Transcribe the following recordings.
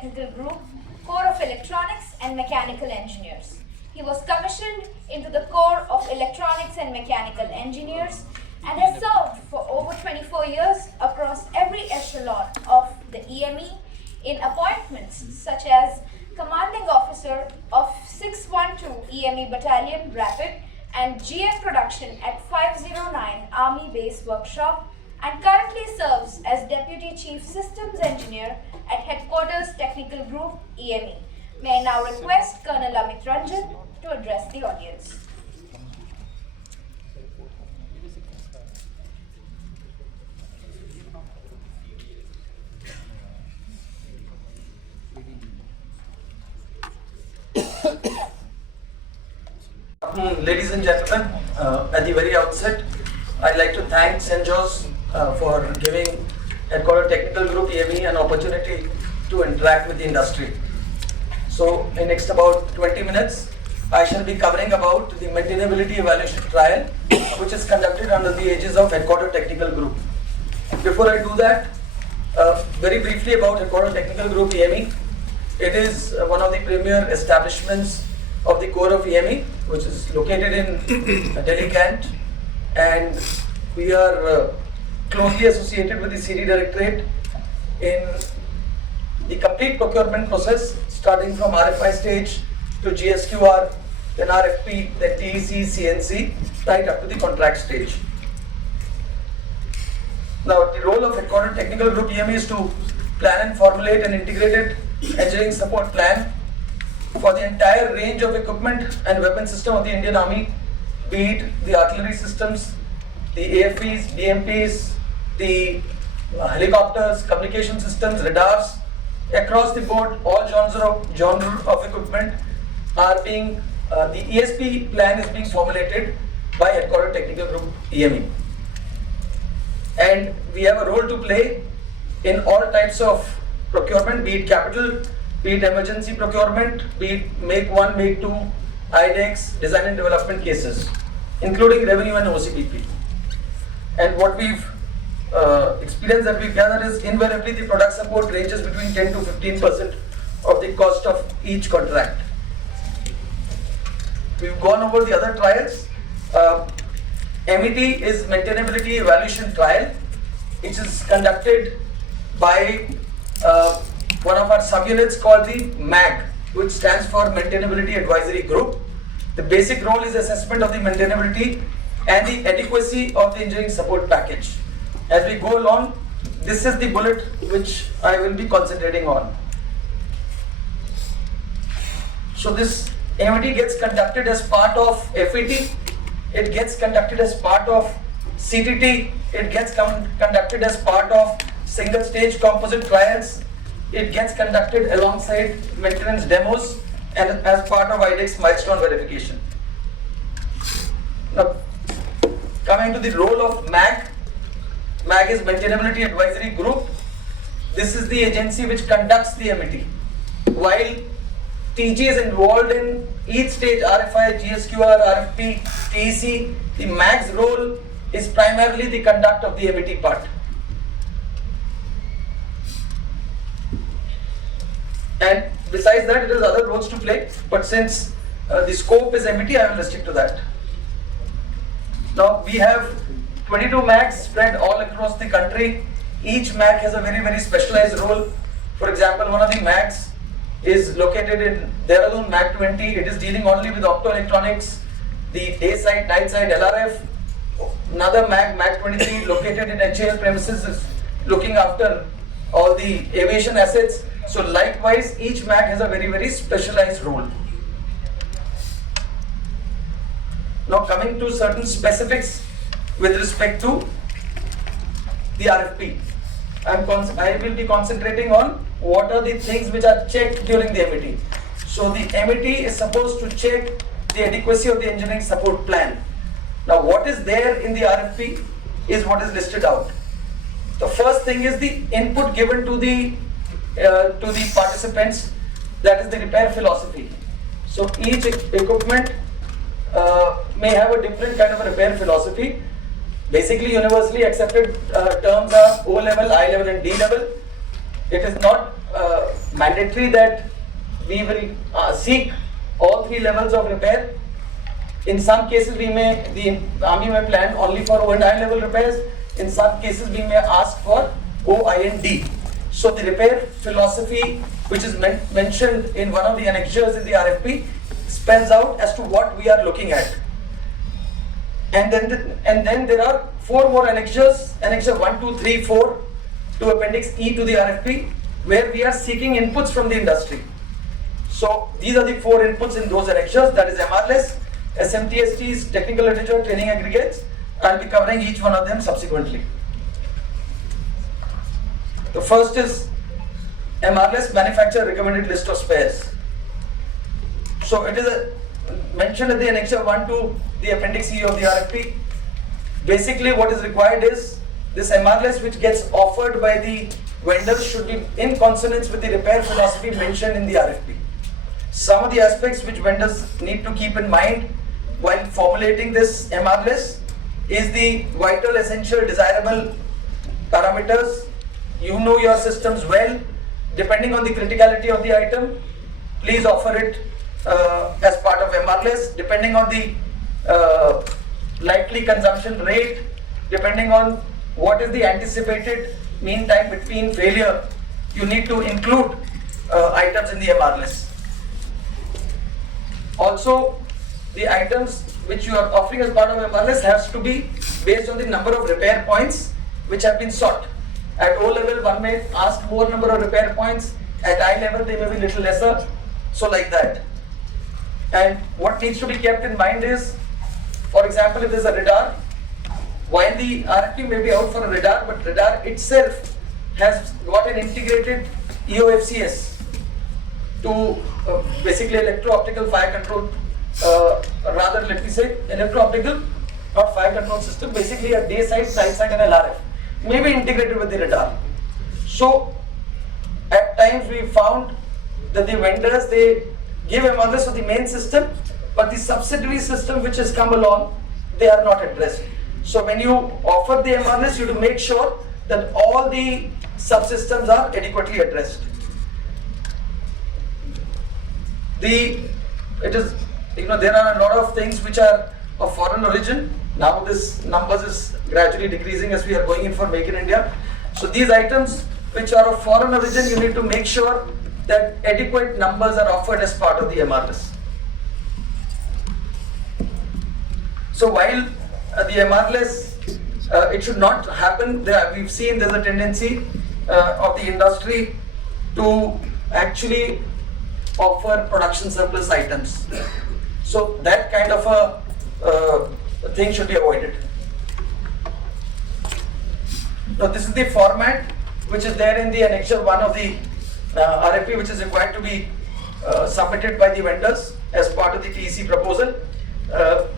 Technical Group, Core of Electronics and Mechanical Engineers. He was commissioned into the Core of Electronics and Mechanical Engineers and has served for over 24 years across every echelon of the EME in appointments such as Commanding Officer of 612 EME Battalion Rapid and GM Production at 509 Army Base Workshop, and currently serves as Deputy Chief Systems Engineer at Headquarters Technical Group EME. May I now request Colonel Amit Ranjan to address the audience. Ladies and gentlemen, at the very outset, I'd like to thank St. Joe's for giving Headquarters Technical Group EME an opportunity to interact with the industry. So, in next about 20 minutes, I shall be covering about the maintainability evaluation trial, which is conducted under the aegis of Headquarters Technical Group. Before I do that, very briefly about Headquarters Technical Group EME. It is one of the premier establishments of the core of EME, which is located in Delhi Kent, and we are closely associated with the CD Directorate in the complete procurement process, starting from RFI stage to GSQR, then RFP, then TEC, CNC, right up to the contract stage. Now, the role of Headquarters Technical Group EME is to plan and formulate an integrated engineering support plan for the entire range of equipment and weapon system of the Indian Army, be it the artillery systems, the AFVs, BMPs, the helicopters, communication systems, radars, across the board, all genre of equipment are being, the ESP plan is being formulated by Headquarters Technical Group EME. And we have a role to play in all types of procurement, be it capital, be it emergency procurement, be it make 1, make 2, IDEX, design and development cases, including revenue and OCPP. And what we've experienced that we've gathered is invariably the product support ranges between 10 to 15% of the cost of each contract. We've gone over the other trials. MET is Maintainability Evaluation Trial, which is conducted by one of our subunits called the MAG, which stands for Maintainability Advisory Group. The basic role is assessment of the maintainability and the adequacy of the engineering support package. As we go along, this is the bullet which I will be concentrating on. So this MET gets conducted as part of FET, it gets conducted as part of CTT, it gets conducted as part of single stage composite trials, it gets conducted alongside maintenance demos and as part of IDEX milestone verification. Now, coming to the role of MAG. MAG is Maintainability Advisory Group. This is the agency which conducts the MET. While TG is involved in each stage, RFI, GSQR, RFP, TEC, the MAG's role is primarily the conduct of the MET part. And besides that, it has other roles to play, but since the scope is MET, I will restrict to that. Now, we have 22 MAGs spread all across the country. Each MAG has a very, very specialized role. For example, one of the MAGs is located in Dehradun, MAG 20. It is dealing only with optoelectronics, the day side, night side, LRF. Another MAG, MAG 23, located in HAL premises, is looking after all the aviation assets. So likewise, each MAG has a very, very specialized role. Now coming to certain specifics with respect to the RFP. I will be concentrating on what are the things which are checked during the MET. So the MET is supposed to check the adequacy of the engineering support plan. Now what is there in the RFP is what is listed out. The first thing is the input given to the participants, that is the repair philosophy. So each equipment may have a different kind of a repair philosophy. Basically, universally accepted terms are O level, I level and D level. It is not mandatory that we will seek all 3 levels of repair. In some cases, the Army may plan only for O and I level repairs. In some cases, we may ask for O, I and D. So the repair philosophy, which is mentioned in one of the annexures in the RFP, spells out as to what we are looking at. And then there are 4 more annexures, annexure 1, 2, 3, 4 to Appendix E to the RFP, where we are seeking inputs from the industry. So these are the 4 inputs in those annexures, that is MRLS, SMTSTs, technical literature, training aggregates. I'll be covering each one of them subsequently. The first is MRLS, manufacturer recommended list of spares. So it is mentioned in the annexure 1 to the Appendix E of the RFP. Basically what is required is this MRLS which gets offered by the vendors should be in consonance with the repair philosophy mentioned in the RFP. Some of the aspects which vendors need to keep in mind while formulating this MRLS is the vital, essential, desirable parameters. You know your systems well. Depending on the criticality of the item, please offer it as part of MRLS. Depending on the likely consumption rate, depending on what is the anticipated mean time between failure, you need to include items in the MRLS. Also, the items which you are offering as part of MRLS has to be based on the number of repair points which have been sought. At O level, one may ask more number of repair points. At I level, they may be little lesser. So like that. And what needs to be kept in mind is, for example, if there is a radar, while the RFP may be out for a radar, but radar itself has got an integrated EOFCS to basically electro-optical fire control, rather let me say electro-optical, not fire control system, basically a day sight, night sight and LRF may be integrated with the radar. So at times we found that the vendors, they give MRLS for the main system, but the subsidiary system which has come along, they are not addressed. So when you offer the MRLS, you have to make sure that all the subsystems are adequately addressed. There are a lot of things which are of foreign origin. Now this numbers is gradually decreasing as we are going in for Make in India. So these items which are of foreign origin, you need to make sure that adequate numbers are offered as part of the MRLS. So while the MRLS, it should not happen, we've seen there's a tendency of the industry to actually offer production surplus items. So that kind of a thing should be avoided. Now this is the format which is there in the annexure 1 of the RFP, which is required to be submitted by the vendors as part of the TEC proposal.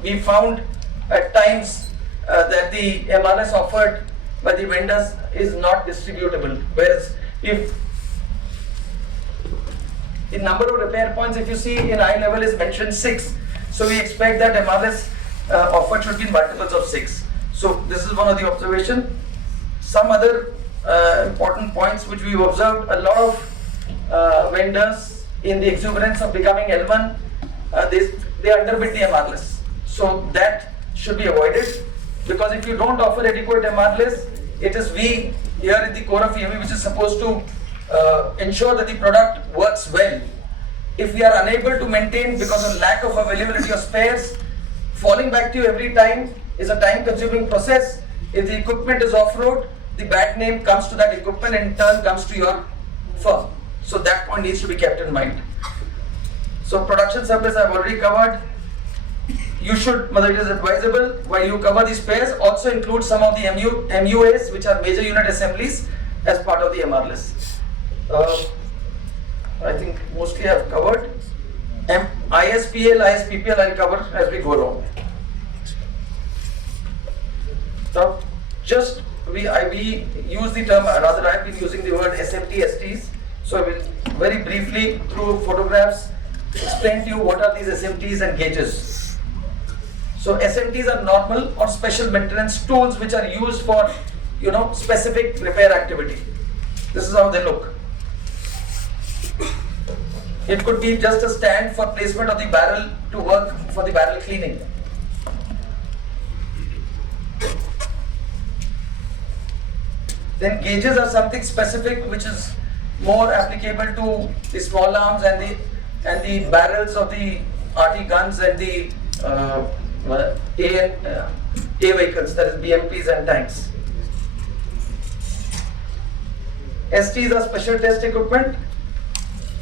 We found at times that the MRLS offered by the vendors is not distributable, whereas if the number of repair points, if you see in I level is mentioned 6, so we expect that MRLS offered should be in multiples of 6. So this is one of the observations. Some other important points which we observed, a lot of vendors in the exuberance of becoming L1, they underbid the MRLS. So that should be avoided, because if you don't offer adequate MRLS, it is we here in the core of EME which is supposed to ensure that the product works well. If we are unable to maintain because of lack of availability of spares, falling back to you every time is a time-consuming process. If the equipment is off-road, the bad name comes to that equipment and in turn comes to your firm. So that point needs to be kept in mind. So production surplus I've already covered. You should, it is advisable while you cover the spares, also include some of the MUAs, which are major unit assemblies, as part of the MRLS. I think mostly I've covered. ISPL, ISPPL I'll cover as we go along. So just we use the term, rather I've been using the word SMT-STs. So I will very briefly through photographs explain to you what are these SMTs and gauges. So SMTs are normal or special maintenance tools which are used for specific repair activity. This is how they look. It could be just a stand for placement of the barrel to work for the barrel cleaning. Then gauges are something specific which is more applicable to the small arms and the barrels of the RT guns and the A vehicles, that is BMPs and tanks. STs are special test equipment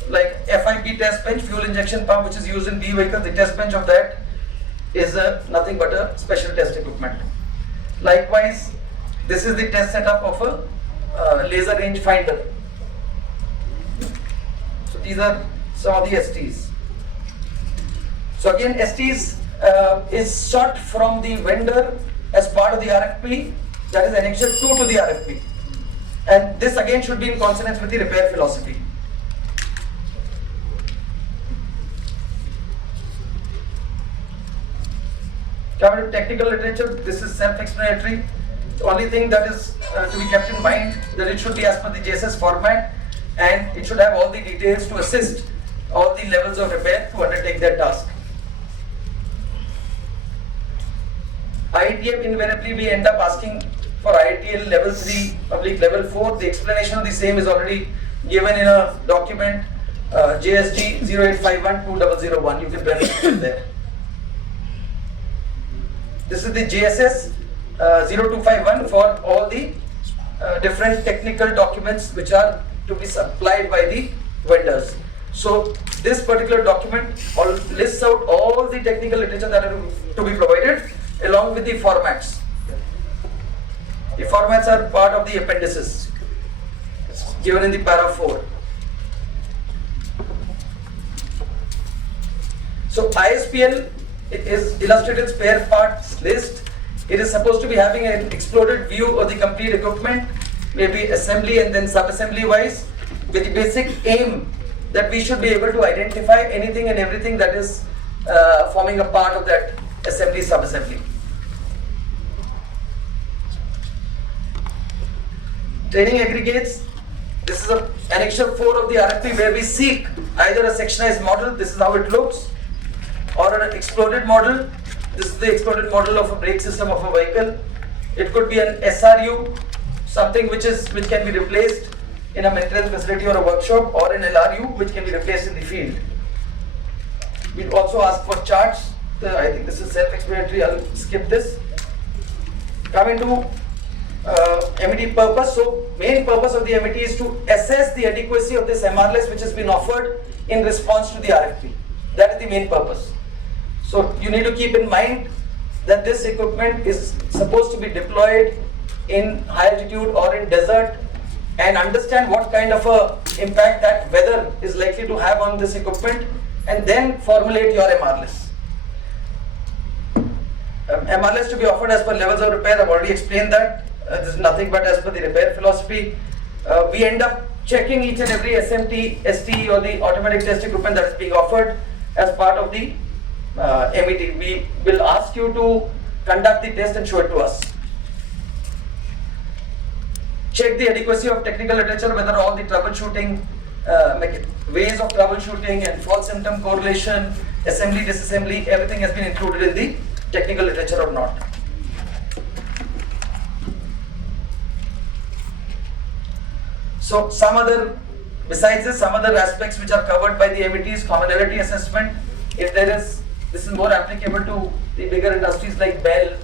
like FIP test bench, fuel injection pump, which is used in B vehicles. The test bench of that is nothing but a special test equipment. Likewise, this is the test setup of a laser range finder. So these are some of the STs. So again, STs is sought from the vendor as part of the RFP, that is annexure 2 to the RFP. And this again should be in consonance with the repair philosophy. Coming to technical literature, this is self-explanatory. The only thing that is to be kept in mind that it should be as per the JSS format, and it should have all the details to assist all the levels of repair to undertake their task. IETM, invariably we end up asking for IETL level 3 / level 4. The explanation of the same is already given in a document JSG 0851-2001. You can refer it there. This is the JSS 0251 for all the different technical documents which are to be supplied by the vendors. So this particular document lists out all the technical literature that are to be provided along with the formats. The formats are part of the appendices given in the para 4. So ISPL, it is illustrated spare parts list. It is supposed to be having an exploded view of the complete equipment, maybe assembly and then sub-assembly wise, with the basic aim that we should be able to identify anything and everything that is forming a part of that assembly, sub-assembly. Training aggregates. This is annexure 4 of the RFP where we seek either a sectionized model, this is how it looks, or an exploded model. This is the exploded model of a brake system of a vehicle. It could be an SRU, something which can be replaced in a maintenance facility or a workshop, or an LRU which can be replaced in the field. We also ask for charts. I think this is self-explanatory. I'll skip this. Coming to MET purpose. So main purpose of the MET is to assess the adequacy of this MRLS which has been offered in response to the RFP. That is the main purpose. So you need to keep in mind that this equipment is supposed to be deployed in high altitude or in desert, and understand what kind of a impact that weather is likely to have on this equipment, and then formulate your MRLS. MRLS to be offered as per levels of repair, I've already explained that. This is nothing but as per the repair philosophy. We end up checking each and every SMT, ST or the automatic test equipment that is being offered as part of the MET. We will ask you to conduct the test and show it to us. Check the adequacy of technical literature, whether all the troubleshooting, ways of troubleshooting and fault symptom correlation, assembly, disassembly, everything has been included in the technical literature or not. So besides this, some other aspects which are covered by the MET is commonality assessment. If there is, this is more applicable to the bigger industries like Bell,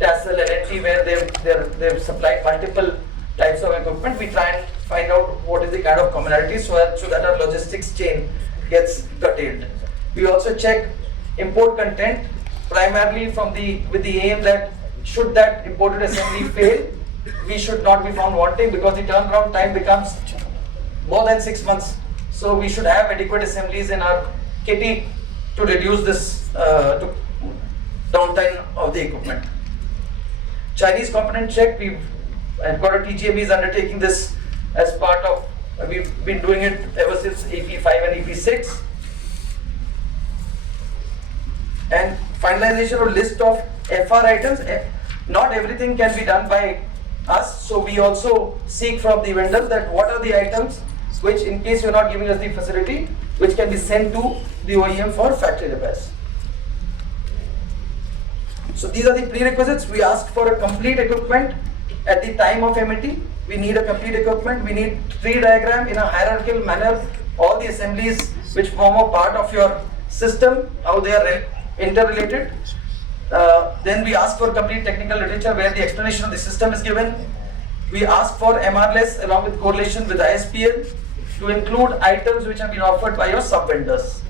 Tassel, L&T, where they've supplied multiple types of equipment. We try and find out what is the kind of commonality so that our logistics chain gets curtailed. We also check import content primarily with the aim that should that imported assembly fail, we should not be found wanting, because the turnaround time becomes more than 6 months. So we should have adequate assemblies in our kitty to reduce this downtime of the equipment. Chinese component check. Headquarter TGME is undertaking this as part of, we've been doing it ever since EP5 and EP6. And finalization of list of FR items. Not everything can be done by us, so we also seek from the vendor that what are the items which, in case you're not giving us the facility, which can be sent to the OEM for factory repairs. So these are the prerequisites. We ask for a complete equipment at the time of MET. We need a complete equipment. We need tree diagram in a hierarchical manner, all the assemblies which form a part of your system, how they are interrelated. Then we ask for complete technical literature where the explanation of the system is given. We ask for MRLS along with correlation with ISPL to include items which have been offered by your sub-vendors.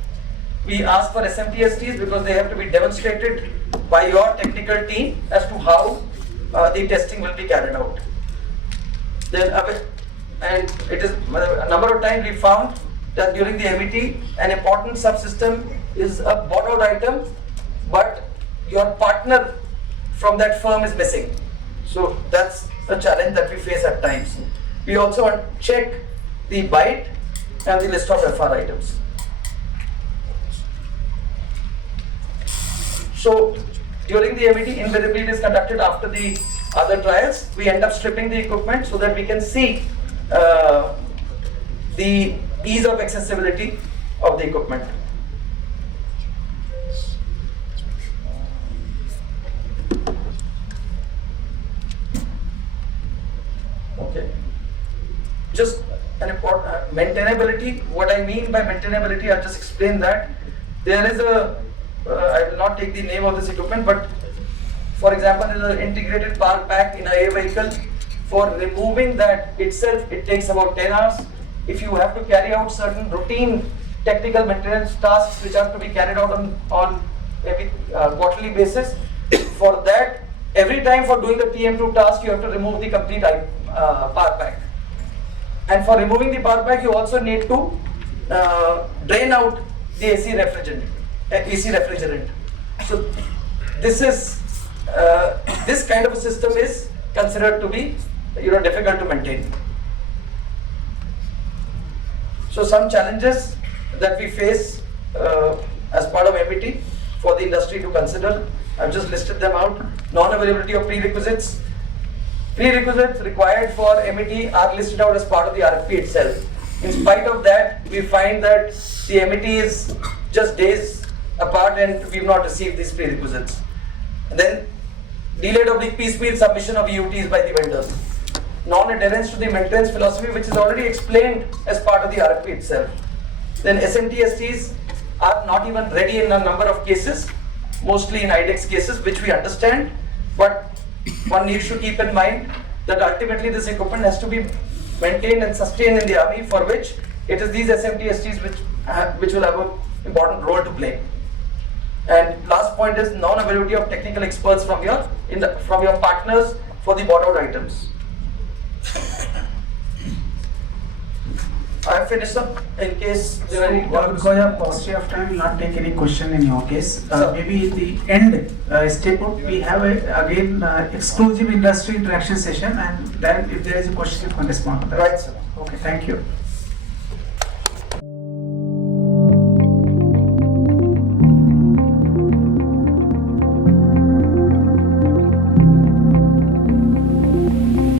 We ask for SMTSTs because they have to be demonstrated by your technical team as to how the testing will be carried out. Then, and it is a number of times we found that during the MET, an important subsystem is a borrowed item, but your partner from that firm is missing. So that's a challenge that we face at times. We also want to check the byte and the list of FR items. So during the MET, invariably it is conducted after the other trials. We end up stripping the equipment so that we can see the ease of accessibility of the equipment. Okay. Just an important maintainability. What I mean by maintainability, I'll just explain that. There is a, I will not take the name of this equipment, but for example, there is an integrated power pack in a vehicle. For removing that itself, it takes about 10 hours. If you have to carry out certain routine technical maintenance tasks which have to be carried out on every quarterly basis, for that, every time for doing the TM2 task, you have to remove the complete power pack. And for removing the power pack, you also need to drain out the AC refrigerant. So this is this kind of a system is considered to be difficult to maintain. So some challenges that we face as part of MET for the industry to consider, I've just listed them out. Non-availability of prerequisites. Prerequisites required for MET are listed out as part of the RFP itself. In spite of that, we find that the MET is just days apart and we've not received these prerequisites. And then delayed or piecemeal submission of EUTs by the vendors. Non-adherence to the maintenance philosophy, which is already explained as part of the RFP itself. Then SMTSTs are not even ready in a number of cases, mostly in IDEX cases, which we understand, but one needs to keep in mind that ultimately this equipment has to be maintained and sustained in the army, for which it is these SMTSTs which will have an important role to play. And last point is non-availability of technical experts from your partners for the borrowed items. I have finished up in case there are any because of paucity of time, will not take any question in your case. Maybe the end step up, we have again exclusive industry interaction session, and then if there is a question, you can respond to that. Right, sir. Okay, thank you.